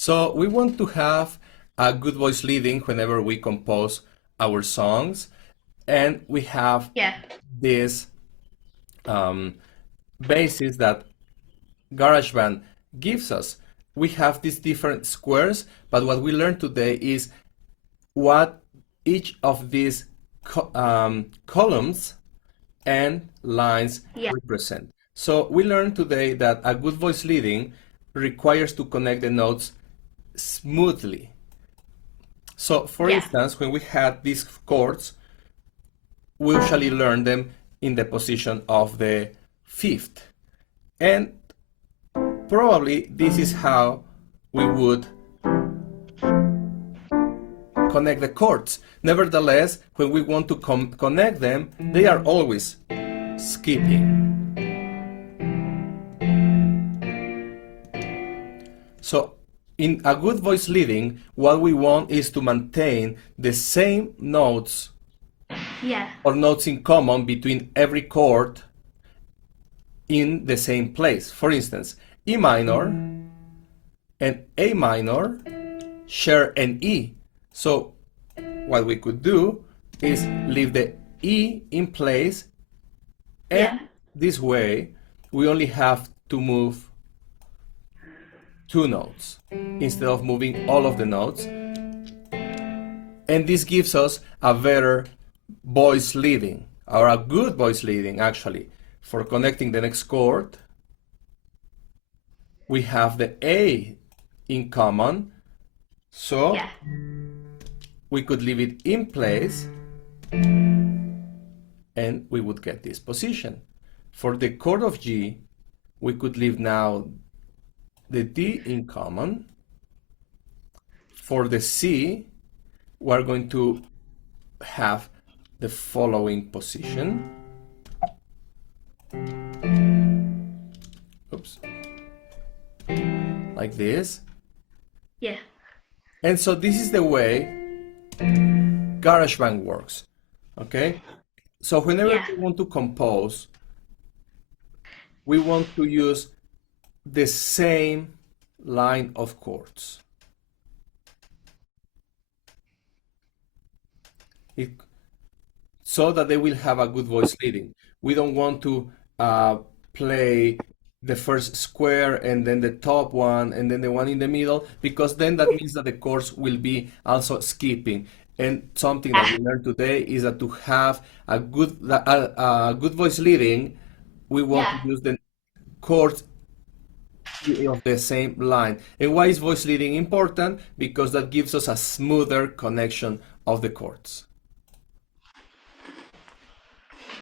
So we want to have a good voice leading whenever we compose our songs, and we have Yeah. this um, basis that GarageBand gives us. We have these different squares, but what we learned today is what each of these columns and lines Yeah. represent. So we learned today that a good voice leading requires to connect the notes smoothly. So for Yeah. instance, when we had these chords, we usually learn them in the position of the fifth. And probably this is how we would connect the chords. Nevertheless, when we want to connect them, they are always skipping. So in a good voice leading, what we want is to maintain the same notes Yeah. or notes in common between every chord in the same place. For instance, E minor and A minor share an E. So what we could do is leave the E in place, Yeah. and this way we only have to move two notes instead of moving all of the notes. And this gives us a better voice leading, or a good voice leading actually. For connecting the next chord, we have the A in common, so Yeah. we could leave it in place and we would get this position. For the chord of G, we could leave now the D in common. For the C, we're going to have the following position. Oops. Like this. Yeah. And so this is the way GarageBand works. Okay? So whenever Yeah. we want to compose, we want to use the same line of chords. So that they will have a good voice leading. We don't want to play the first square and then the top one and then the one in the middle, because then that means that the chords will be also skipping. And something that Yeah. we learned today is that to have a good voice leading, we want to Yeah. use the chords of the same line. And why is voice leading important? Because that gives us a smoother connection of the chords.